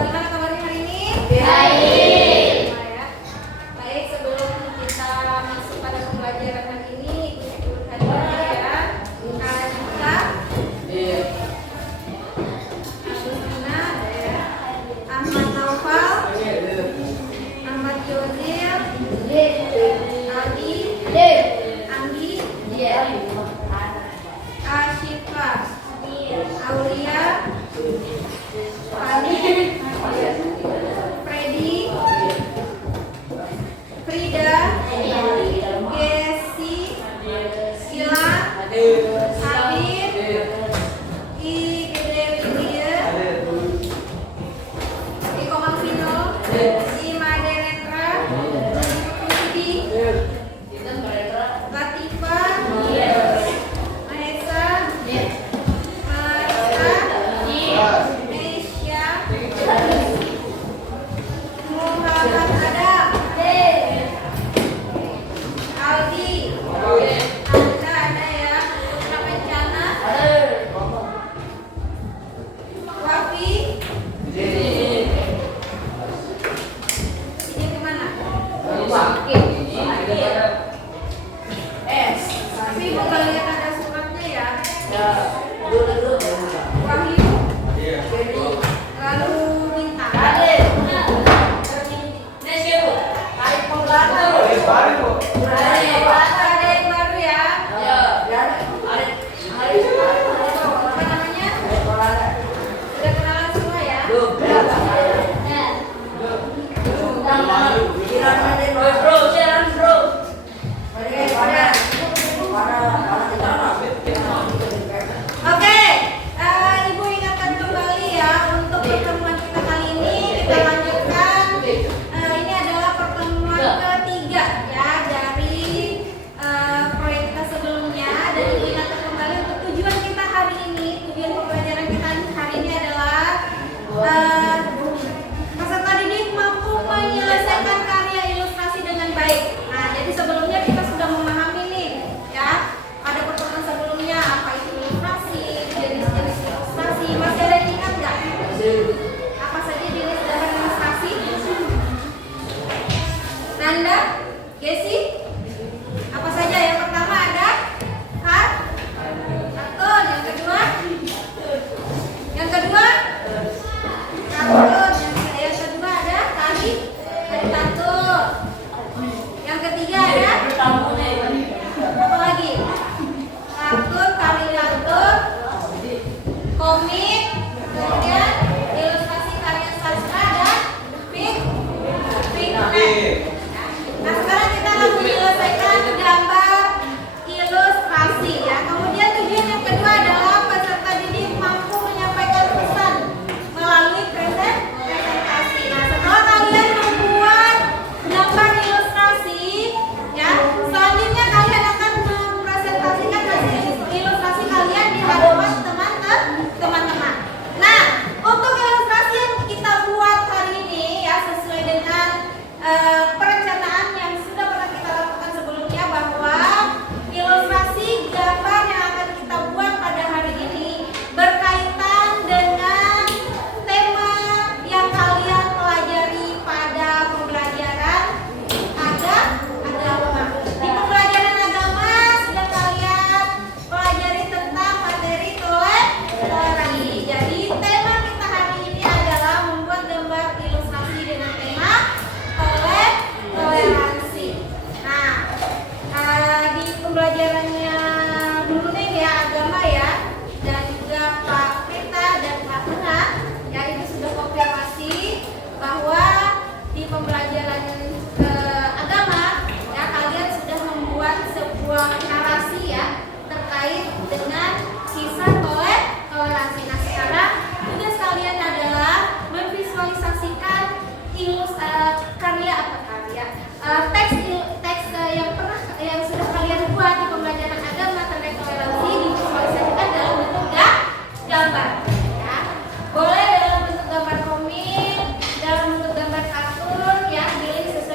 Gimana kabarnya hari ini? Baik. Baik, sebelum kita masuk pada pembelajaran hari ini, ikuti dulu tadi ya. Kita Agustina, Ahmad Naufal, Ahmad Yozil, Aldi, Anggi, Ashifa, Aulia, Fani, Freddy, Frida, Gesi, Gilang, Habib, Igede Widya, Iko Malvino, Ima Derendra, Kusidi, Latifa, Mahesa, Marta, Meisya, Muhammad Adam, Aldi, Anda ada ya, Putra Kencana, Wafi, ini kemana? Tapi bukan lihat ada suratnya ya. Wahyu, lalu Bintang. Ada yang baru ya. Apa namanya? Sudah kenalan semua ya? Oke, Ibu ingatkan kembali ya untuk pertemuan kita kali ini kita lanjutkan. Ini adalah pertemuan ketiga ya dari proyek kita sebelumnya, dan Ibu ingatkan kembali untuk tujuan kita hari ini, tujuan pembelajaran kita hari ini adalah peserta didik mampu menyelesaikan karya ilustrasi dengan baik. Nah, jadi sebelumnya kita sudah memahami nih ya, ada pertemuan sebelumnya apa itu ilustrasi, jenis-jenis ilustrasi. Masih ada yang ingat nggak? Apa saja jenis dari ilustrasi? Nanda, Gesi, apa saja? Yang pertama ada kartun, yang kedua kartun, yang kedua ada tari catur, yang ketiga ada apa lagi? Kartun, tari catur, komik, kemudian ilustrasi karya sastra dan figurine. Nah, sekarang kita akan menyelesaikan gambar ilustrasi ya. Kemudian tujuan yang kedua adalah peserta didik mampu menyampaikan pesan melalui presentasi. Nah, setelah kalian membuat gambar ilustrasi ya, selanjutnya kalian akan mempresentasikan hasil ilustrasi kalian di hadapan teman-teman. Nah, untuk ilustrasi yang kita buat hari ini ya, sesuai dengan perencanaan yang sudah pernah kita lakukan sebelumnya, bahwa ilustrasi gambar yang akan kita buat pada hari ini berkaitan dengan tema yang kalian pelajari pada pembelajaran agama. Di pembelajaran agama sudah kalian pelajari tentang materi toleransi. Jadi tema kita hari ini adalah membuat gambar ilustrasi dengan tema toleransi. Nah, di pembelajarannya dulu nih ya, agama ya, dan juga Pak Prita dan Pak Tengah ya, itu sudah konfirmasi bahwa di pembelajaran agama ya, kalian sudah membuat sebuah narasi ya terkait dengan kisah toleransi. Nah, sekarang tugas kalian adalah memvisualisasikan teks yang sudah kalian buat di pembelajaran agama terkait toleransi, divisualisasikan dalam bentuk gambar ya. Boleh dalam bentuk gambar komik, dalam bentuk gambar kartun ya, pilih sesuai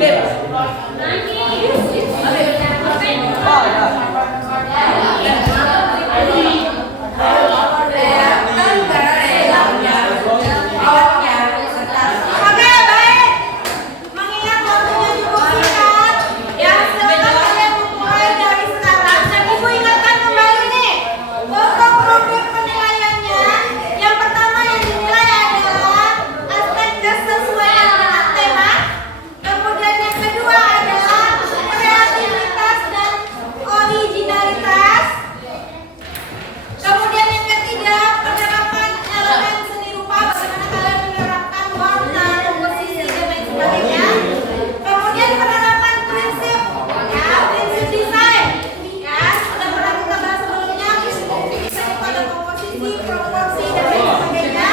Oke, baik. Mengingat waktunya cukup singkat, ya silakan kalian memulai dari sekarang. Dan Ibu ingatkan kembali nih, untuk rubric penilaiannya, yang pertama yang dinilai adalah aspek kesesuaian dengan tema. Kemudian yang kedua adalah kreativitas dan originalitas. Kemudian yang ketiga, penerapan elemen seni rupa, bagaimana kalian menerapkan warna, komposisi dan lain sebagainya. Kemudian penerapan prinsip, ya, prinsip desain, ya, sudah pernah kita bahas sebelumnya, prinsip pada komposisi, proporsi dan lain sebagainya.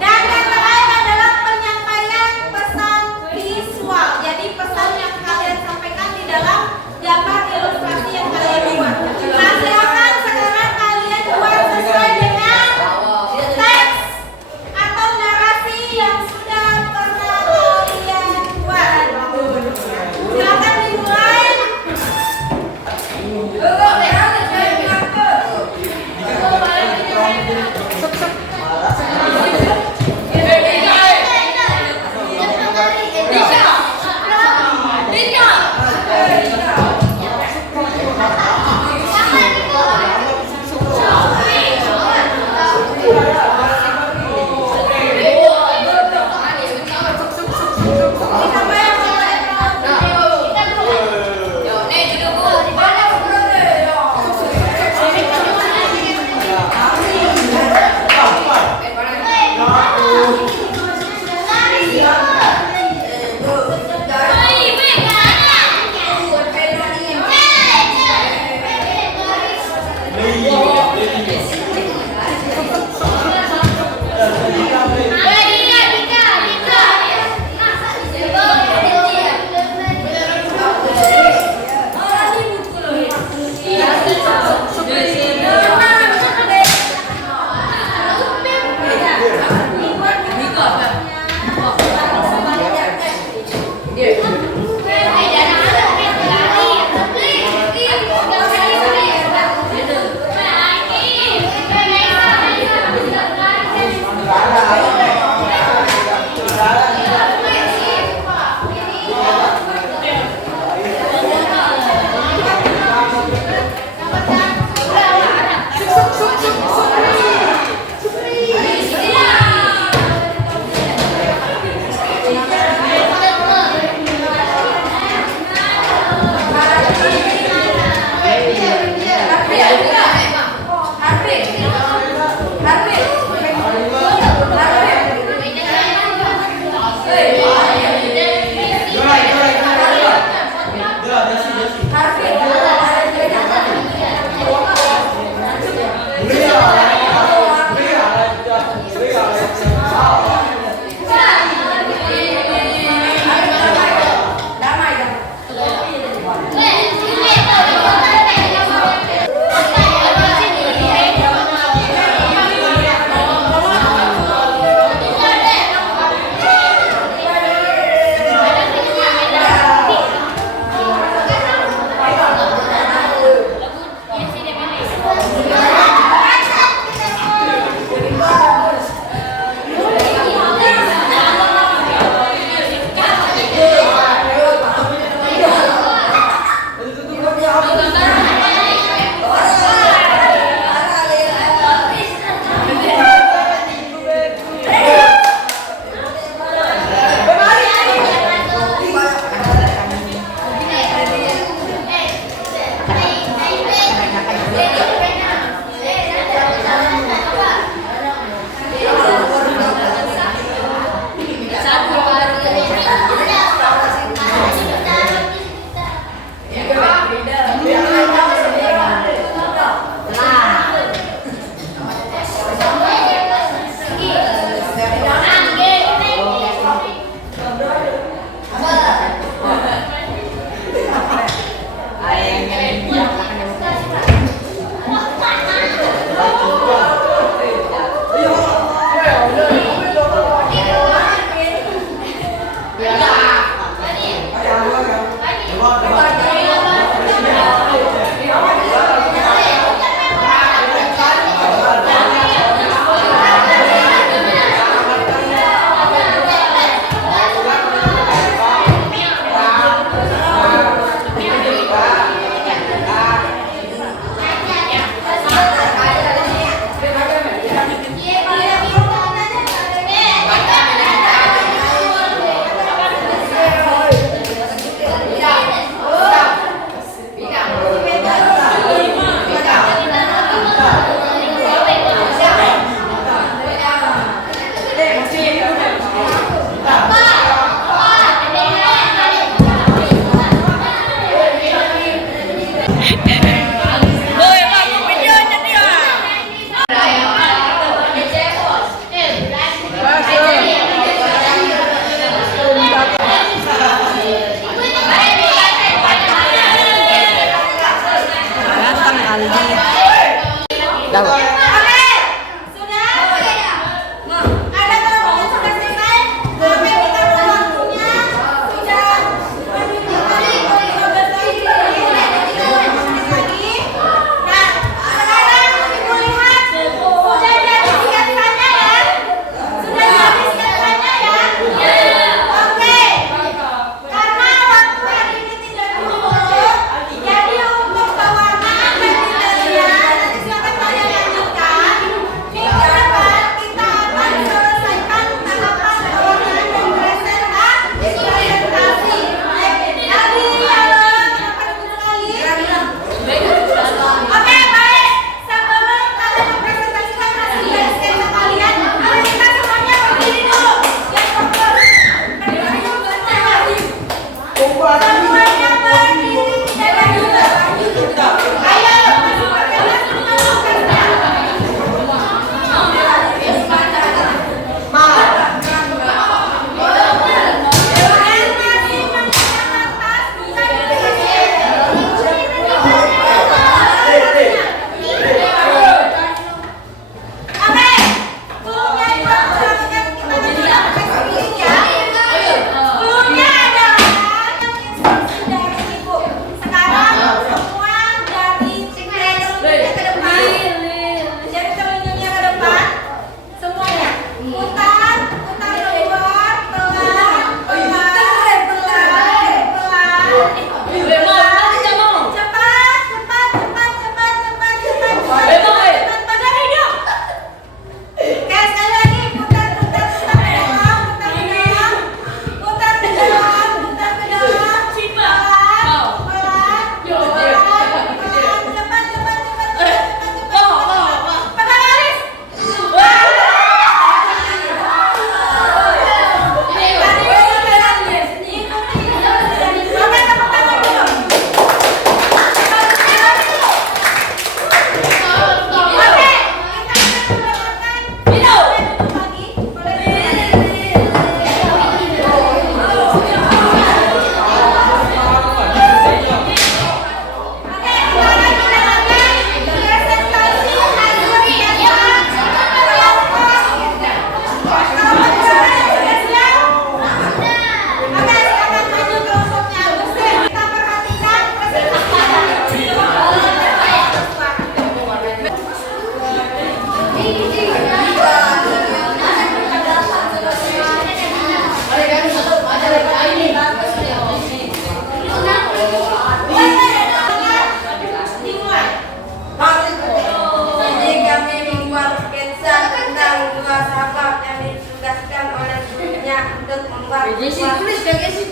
Dan yang terakhir adalah penyampaian pesan visual, jadi pesan yang kalian sampaikan di dalam gambar ilustrasi yang kalian buat. Nah, silakan sekarang kalian buat sesuai dengan teks atau narasi yang sudah pernah kalian buat. Silakan dimulai. Siapa yang mulai?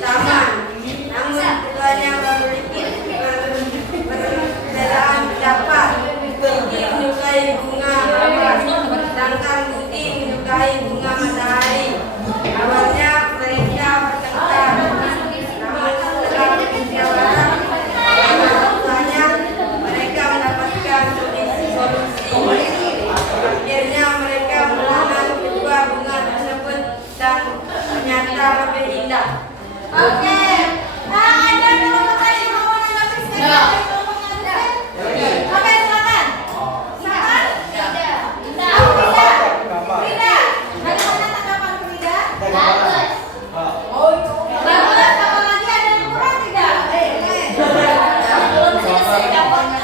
taman. Namun keduanya memiliki perbedaan pendapat. Pergi menyukai bunga mawar, sedangkan Budi menyukai bunga matahari. Awalnya mereka bertengkar, namun setelah musyawarah keduanya mereka mendapatkan solusi. Akhirnya mereka menanam kedua bunga tersebut dan ternyata lebih indah. Oke. Ada teman-teman yang mau menanggapi sekali dari kelompok Oke, silakan. Silakan. Frida. Frida. Bagaimana tanggapan Frida? Bagus. Bagus. Apa lagi ada yang kurang tidak? Belum selesai kapannya.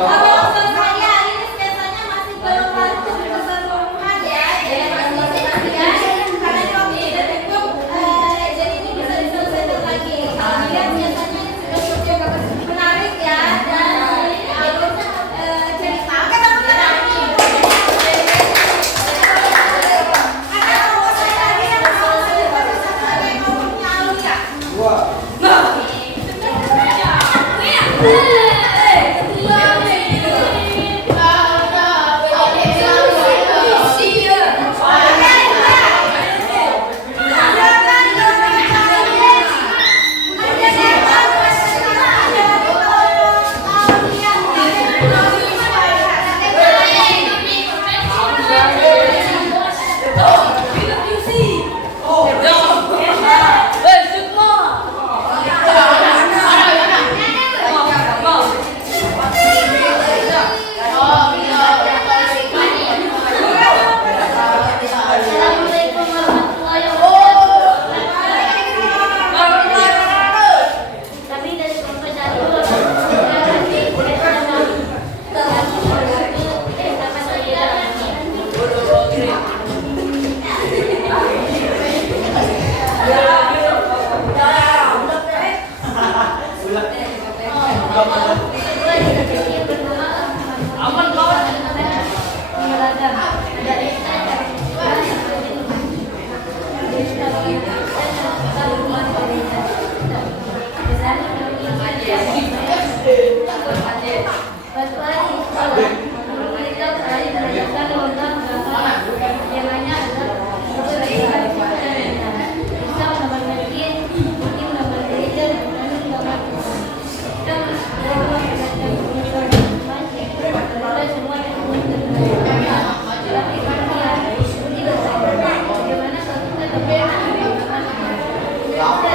Kalau selesai ya, ini biasanya masih belum lanjut keseluruhan ya. Jadi masih karena kalau tidak cukup, jadi ini bisa diselesaikan lagi. Kalau dilihat biasanya ini sudah cukup menarik ya dan alur cerita. Oke teman-teman. Ada kelompok saya lagi yang mau menyebutkan sebagai kelompoknya Alulia. Assalamualaikum warahmatullahi wabarakatuh. Kami dari kelompok Darul Oke.